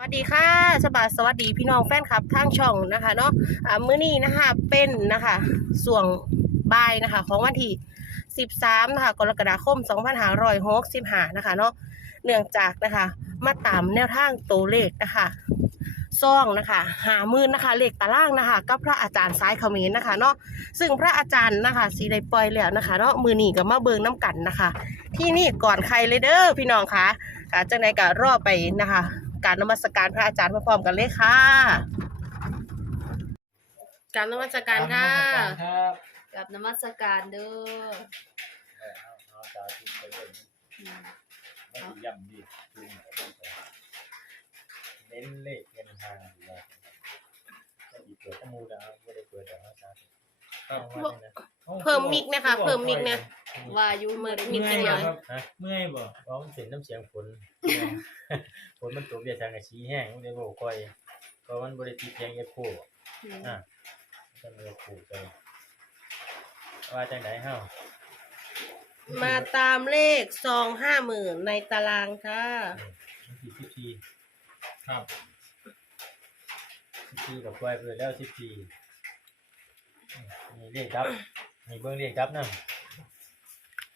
สวัสดีค่ะสบายสวัสดีพี่น้องแฟนคลับทางช่องนะคะเนาะอ่ามื้อนี้นะคะเป็นนะคะส่วงบ่ายนะคะ ของวันที่ 13นะคะกรกฎาคม 2565นะคะเนาะเนื่องจากนะคะ มาตามแนวทางตัวเลขนะคะซ่องนะคะหามื่นนะคะเลขตารางนะคะกับพระอาจารย์ซ้ายเขมรนะคะเนาะซึ่งพระอาจารย์นะคะสีได้ปล่อยแล้วนะคะเนาะมือนี้ก็มาเบิงน้ำกันนะคะ ที่นี่ก่อนใครเลยเด้อพี่น้องคะค่ะจังใดก็รอไปนะคะ การนมัสการพระอาจารย์พร้อมๆกันเลยค่ะ การนมัสการค่ะ ครับกับนมัสการเด้อเอาเอาสาธุไปเลยอืมไม่ได้ย่ำดีจุงกับต้องไปเน้นเลขเงินทางอยู่แล้วถ้าอีกเปิดข้อมูลแล้วไม่ได้เปิดแต่ว่าสาธุ เอาว่าไงนะเพิ่มมิกนะคะเพิ่มมิกเนี่ยว่าอยู่เมื่อได้มีมีจังเลยฮะเมื่อยบ่ร้องเสียงน้ำเสียงฝนฝนมันตกเดี๋ยวทางไอ้ชี้แห้งมันเลยบ่ค่อยเพราะมันบ่ได้ติดแยงเอฟโคอืมอะมันเลยผูกไปว่าจังไดเฮามาตามเลขซองห้าหมื่นในตารางค่ะสิบสิบทีครับสิบทีกับปล่อยไปแล้วสิบที มีเลขดับมีเบิ้งเลขดับนั่น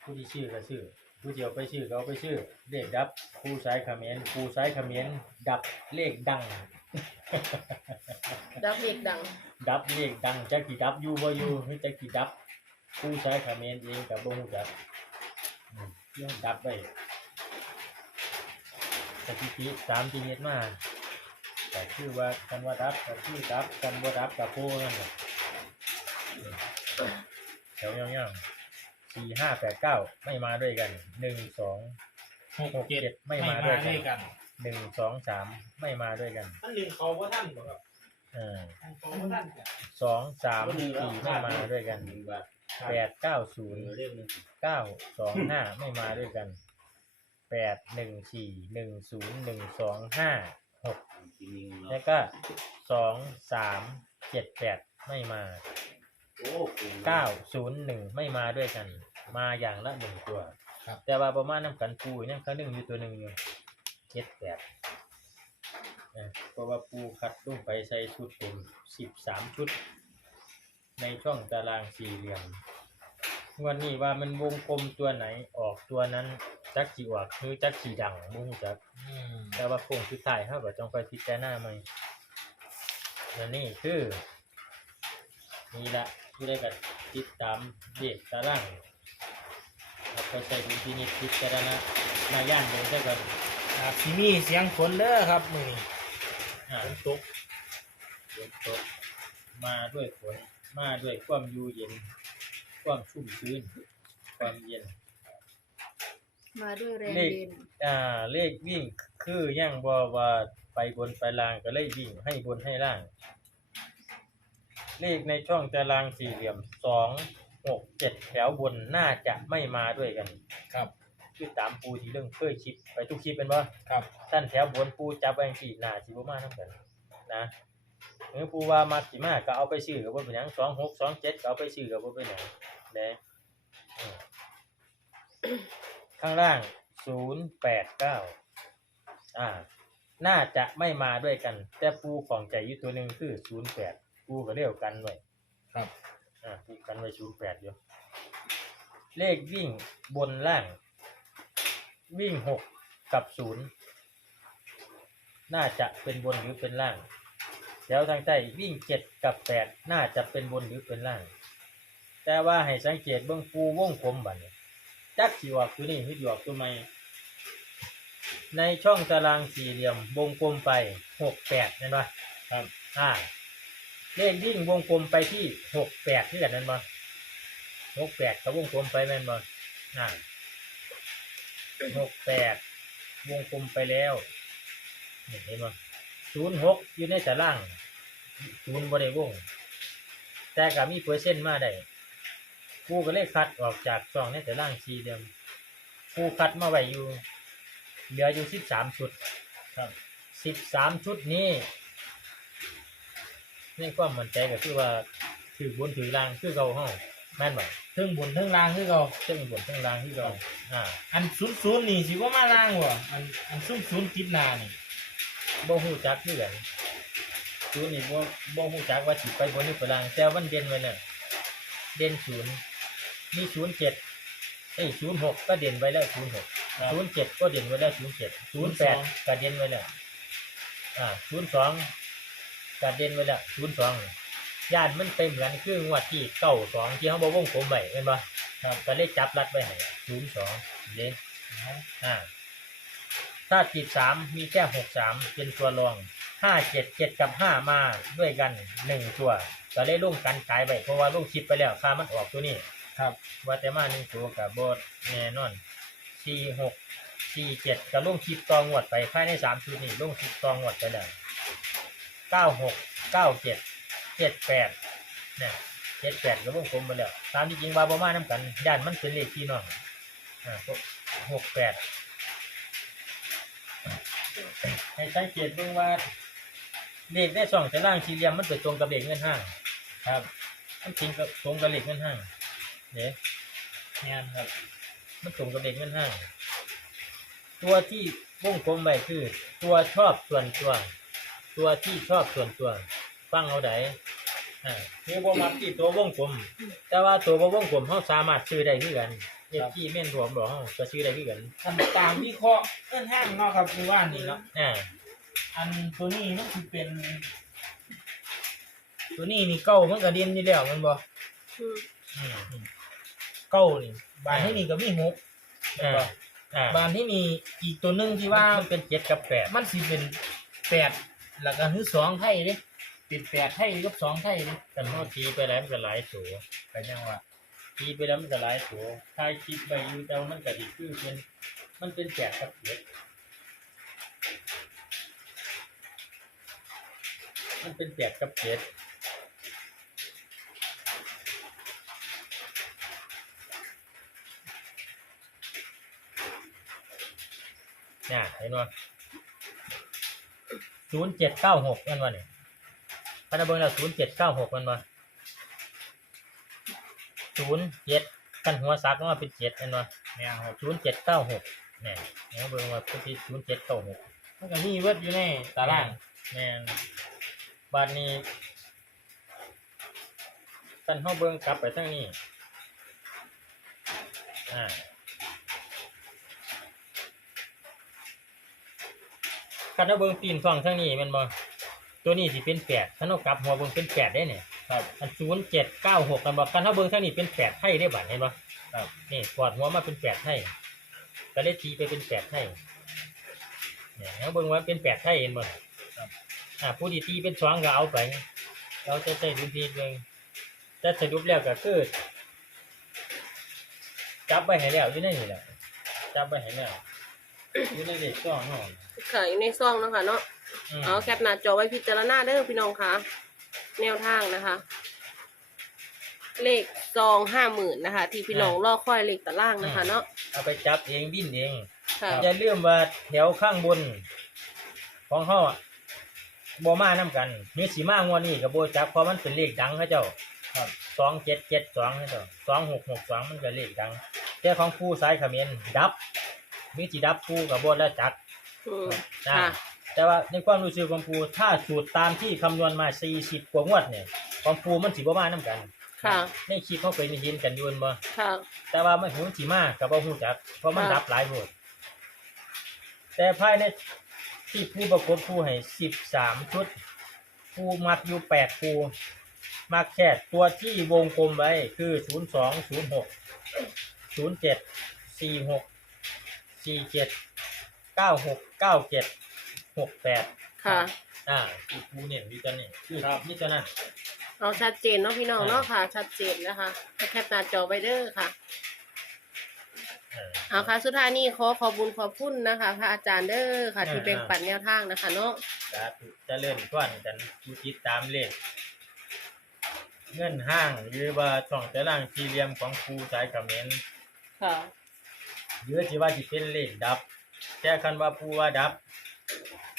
ผู้ที่ชื่อก็ชื่อ ผู้เดียวไปชื่อก็เอาไปชื่อเลขดับผู้ใช้คอมเขมนต์ผู้ใช้คอมเขมนต์ดับเลขดัง ดับเลขดัง ดับเลขดังจักกี่ดับอยู่บ่อยู่หรือจักกี่ดับ ผู้ใช้คอมเขมนต์เองกับบ่ฮู้จักอืมเรื่องดับไปสถิติสามจีเน็ตมาแต่ชื่อว่ากันว่าดับกับชื่อดับกันว่าดับกับผู้นั่นแหละอืม แถวย่างๆสี่ห้าแปดเก้าไม่มาด้วยกันหนึ่งสองหกเจ็ดไม่มาด้วยกันกัน หนึ่งสองสามไม่มาด้วยกันท่านหนึ่งเขาว่าท่านบอกครับเออท่านเขาว่าท่านเนี่ยสองสามสี่ไม่มาด้วยกันแปดเก้าศูนย์เรื่องหนึ่งเก้าสองห้าไม่มาด้วยกันแปดหนึ่งสี่หนึ่งศูนย์หนึ่งสองห้าหกแล้วก็สองสามเจ็ดแปดไม่มา โอ้เก้าศูนย์หนึ่งไม่มาด้วยกัน มาอย่างละหนึ่งตัวแต่ว่าประมาณน้ำกันปูเนี่ยเขาหนึ่งอยู่ตัวหนึ่งอยู่เจ็ดแปดนะเพราะว่าปูคัดลงไปใส่ชุดเต็มสิบสามชุด ในช่องตารางสี่เหลี่ยมงวันนี้ว่ามันวงกลมตัวไหนออกตัวนั้นจักสีออกคือจักสีดังมุ้งจักแต่ว่าโครงสุดท้ายเขาก็ต้องไปพิจารณาใหม่และนี่คือ นี่ละ ที่ได้กับติดตามเด็กตารางเอาไปใส่ดุลพินิจพิจารณามาย่านเดินได้ก่อนอาจสิมีเสียงฝนเด้อครับมือนี้อ่าฝนตกฝนตกมาด้วยฝนมาด้วยความอยู่เย็น ความชุ่มชื้น ความเย็น มาด้วยแรงเลข เย็นอ่าเลขวิ่งคือย่างบอว่าไปบนไปล่างก็เลยวิ่งให้บนให้ล่าง เลขในช่องตารางสี่เหลี่ยมสองหกเจ็ดแถวบนน่าจะไม่มาด้วยกันครับ คือตามปูที่เรื่องเคยคลิปไปทุกคลิปเป็นว่าครับ ท่านแถวบนปูจับไว้สี่หน้าสิบมาทั้งกันนะเมื่อปูว่ามาสิมาก็เอาไปซื้อกับว่าเป็นหยังสองหกสองเจ็ดก็เอาไปซื้อกับว่าเป็นหยังเด้อืมข้างล่างศูนย์แปดเก้าอ่า น่าจะไม่มาด้วยกัน แต่ปูของใจอยู่ตัวหนึ่งคือศูนย์แปด ปูก็เรียกกันไว้ครับ อ่าปูกันไว้ศูนย์แปดอยู่เลขวิ่งบนล่าง วิ่งหกกับศูนย์น่าจะเป็นบนหรือเป็นล่างแล้วทางใต้วิ่งเจ็ดกับแปดน่าจะเป็นบนหรือเป็นล่าง แต่ว่าให้สังเกตเบื้องปูวงกลมบัดนี้จักสิออกตัวนี้หรือสิออกตัวใหม่ในช่องตารางสี่เหลี่ยมวงกลมไปหกแปดนั่นปะครับอ่า เลขวิ่งวงกลมไปที่หกแปดที่กันนั่นปะหกแปดกับวงกลมไปแม่นปะอ่าหกแปดวงกลมไปแล้วนี่เห็นไหมศูนย์หกอยู่ในตารางศูนย์บริวง แต่ก็มีเปอร์เซ็นต์มาได้กูก็เลยคัดออกจากช่องในตารางสี่เดิมกูคัดมาไว้อยู่ เหลืออยู่สิบสามชุดครับสิบสามชุดนี้ ในความมั่นใจก็คือว่าถือบนถือล่างคือเก่าห้องแม่นบ่เทิงบนเทิงล่างคือเก่าเส้นบนเส้นล่างคือเก่าอ่า อันศูนย์ศูนย์นี่สิว่ามาล่างวะอันอันศูนย์ศูนย์ติดหนานี่บ่ฮู้จักคือกันศูนย์นี่บ่บ่ฮู้จักว่าสิไปบนหรือไปล่างแต่มันเด่นไว้น่ะเด่นศูนย์มีศูนย์เจ็ดเอ้ยศูนย์หกก็เด่นไว้แล้วศูนย์หกครับศูนย์เจ็ดก็เด่นไว้แล้วศูนย์เจ็ดศูนย์แปดก็เด่นไว้แล้วอ่าศูนย์สอง ก็เด่นไว้แล้วศูนย์สองญาติมันเป็นเหมือนคืองวดที่เก้าสองที่เขาบอกวงกลมไว้เห็นปะครับก็เลยจับรัดไว้ให้ศูนย์สองเด้อ่าถ้าติดสามมีแค่หกสามเป็นตัวรองห้าเจ็ดเจ็ดกับห้ามาด้วยกันหนึ่งตัวก็เลยลุ่งกันขายไปเพราะว่าลุ่งคิดไปแล้วค่ามันออกตัวนี้ ครับว่าแต่มาหนึ่งตัวกับโบดแน่นอนสี่หกสี่เจ็ดกับลุ่งคิดตองวดไปภายในสามชุดนี้ลุ่งคิดตองวดไปแล้ว เก้าหกเก้าเจ็ดเจ็ดแปดเนี่ยเจ็ดแปดกับวงกลมไปแล้วตามที่จริงว่าประมาณน้ำกันย่านมันเป็นเลขที่น้องหกแปดให้สังเกตเบิ่งว่าเลขได้สองแต่ล่างสี่เหลี่ยมมันไปตรงกับเลขเงินห้างครับมันจริงกับตรงกับเลขเงินห้างเด้งานครับ มันตรงกับเลขเงินห้างตัวที่วงกลมไปคือ ตัวชอบส่วนตัว ตัวที่ชอบส่วนตัว ฟังเอาไดอ่าคือบ่มักที่ตัววงกลมแต่ว่าตัวบ่วงกลมเฮาสามารถซื้อได้คือกันเอฟที่แม่นรวมบ่เฮาก็ซื้อได้คือกันอันตามวิเคราะห์เอื้นห้างเนาะครับคือว่านี่เนาะอ่าอันตัวนี้มันคือเป็น ตัวนี้นี่เก้ามันกระเด็นอยู่แล้วมันบ่อืมอืมเก้านี่บานที่นี่ก็มีหกอ่าอ่าบานที่นี่อีกตัวหนึงที่ว่ามันเป็นเจ็ดกับแปดมันสิเป็นแปด แล้วก็คือสองไทยเด้เป็นแปดไทยกับสองไทยเด้กันเท่าตีไปแล้วมันก็หลายตัวไปยังว่าตีไปแล้วมันก็หลายตัวถ้าคิดไปอยู่แต่ว่ามันก็ดีคือเป็นมันเป็นแปดกับเจ็ดมันเป็นแปดกับเจ็ดเนี่ยเห็นว่า ศูนย์เจ็ดเก้าหกนั่นวะเนี่ยพันธเบิงแล้วศูนย์เจ็ดเก้าหกมันวะศูนย์เจ็ดกันหัวซักว่าเป็นเจ็ดเห็นไหมเนี่ยครับศูนย์เจ็ดเก้าหกเนี่ยเนี่ยเบิ่งว่าเป็นที่ศูนย์เจ็ดเก้าหกมันก็มีเวิร์ดอยู่ในตารางแม่นบาดนี้กันเฮาเบิ่งกลับไปทางนี้อ่า คันเฮาเบิ่งปีนฝั่งทางนี้แมันบ่ตัวนี้สิเป็นแปดคันเฮากลับหัวเบิ่งเป็นแปดได้เนี่ยครับอันศูนย์เจ็ดเก้าหกกันบอกกันถ้าเบิ้งเท่านี้เป็นแปดให้ได้บัตรเห็นปะครับนี่ปอดหัวมาเป็นแปดให้ก็ได้ทีไปเป็นแปดให้เนี่ยแล้วเบิ้งว่าเป็นแปดให้เห็นบ่ครับ อ่าผู้ที่ตีเป็นสองก็เอาไป เราจะใช้ดุลพินิจเบิ่งแต่สรุปแล้วก็คือจับไปให้แล้วอยู่ในนี่แหละจับไปให้แล้วอยู่ในเลขช่องเนาะขายอยู่ในซองเนาะคะเนาะมเอาแคปหน้าจอไว้พิจารณาเด้อพี่น้องค่ะแนวทางนะคะ เลขซองห้าหมื่นนะคะ ที่พี่น้องรอคอยเลขตารางนะคะเนาะเอาไปจับเองดิ้นเองค่ะอย่าลืมว่าแถวข้างบน ของเขาอะบ่มานํกันนี่สีมางวดนี้กับโบจับเพราะมันเป็นเลขดังเขาเจ้าครับสองเจ็ดเจ็ดสองเขาเจ้าสองหกหกสองมันก็เลขดังแต่ของผู้สายเขมิ้นดับมีจีดับผู้กับโบแล้วจัก อืมนะค่ะ แต่ว่าในความรู้สึกของผู้ถ้าสูตรตามที่คำนวณมาสี่สิบกว่างวดเนี่ยของผู้มันสีบ่มานํกันค่ะ ในคลิปเขาไปมีเห็นกันอยูนบ่ค่ะ แต่ว่ามันหูสีมากับว่าหูจัก เพราะมันค่ะ ดับหลายโหดแต่ภายในที่ผู้ประกบผู้ให้สิบสามชุด ผู้มักอยู่แปดผู้มักแค่ตัวที่วงกลมไว้คือศูนย์สองศูนย์หกศูนย์ เจ็ดสี่หกสี่เจ็ดเก้าหกเก้าเจ็ดหกแปดค่ะ อ่าที่ผู้เนี่ยวิจารณ์นี่คือนี่จะนั่นเอาชัดเจนเนาะพี่น้องเนาะค่ะ ชัดเจนนะคะให้แคปหน้าจอไว้เด้อค่ะเออเอาค่ะสุดท้ายนี้ขอขอบุญขอบคุณนะคะ พระอาจารย์เด้อค่ะ ที่อ่า แบ่งปันแนวทางนะคะ เนาะสาธุเจะเลื่อนท่วนกันผู้ติดตามเลขเงื่อนห้างหรือว่าช่องแต่ล่างสี่เหลี่ยมของครูสายคอมเขมนต์ค่ะ หรือที่ว่าสิเป็นเลขดับ แต่คันว่าผู้ว่าดับ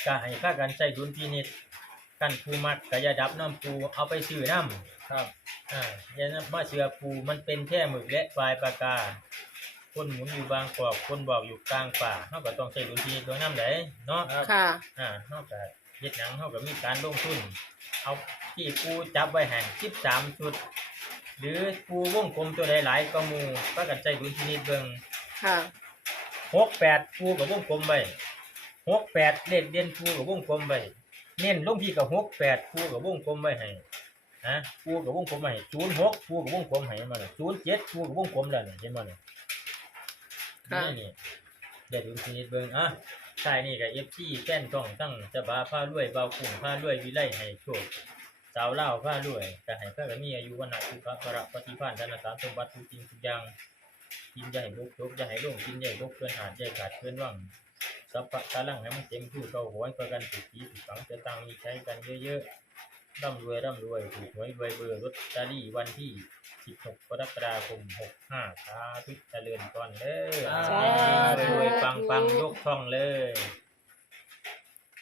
ก็ให้ค่ากันใช้ดุลพินิจกันผู้มักก็อย่าดับน้ำผู้เอาไปซื้อน้ำครับอ่าอย่ามาเสือผู้มันเป็นแค่หมึกและปลายปากกาคนหมุนอยู่บางกอกคนบอกอยู่กลางป่าเฮาก็ต้องใช้ดุลพินิจเบิ่งนำได้เนาะค่ะ อ่าเฮาก็เฮ็ดหยังเฮาก็มีการลงทุน เอาที่ปูจับไว้ให้13ชุด หรือปูวงกลมตัวใดหลายก็หมู่ก็กันใช้ดุลพินิจเบิ่งค่ะ 68ปูกับวงกลมไว้68เลขเด่นปูกับวงกลมไว้เน้นลงที่กับ68ปูกับวงกลมไว้ให้นะปูกับวงกลมไว้ให้06ปูกับวงกลมให้มาเลย07ปูกับวงกลมแล้วนี่เห็นบ่นี่ค่ะ นี่นี่เดี๋ยวดูทีนิดเบิ่งอะใช่นี่กับ FC แฟนต้องตั้งจะบาผ้ารวยเบากุ้งผ้ารวยวิไลให้โชคสาวเล่าวผ้ารวยจะให้เพื่อนมีอายุวันนะสุขภระปฏิภาณธนสารสมบัติทุกสิ่งทุกอย่าง กินใหญ่บกจกจะให้ลงกินใหญ่บกเกินหาดใหญ่ขาดเกินว่างสัพพะตะลังให้มันเต็มผู้เก่าหวยประกันสุขีสุขฝังจะตังมีใช้กันเยอะๆร่ำรวยร่ำรวยถูกหวยรวยเบอร์ลอตเตอรี่วันที่ 16กรกฎาคม65สาธุเจริญก่อนเด้อสาธุรวยๆปังๆยกช่องเลย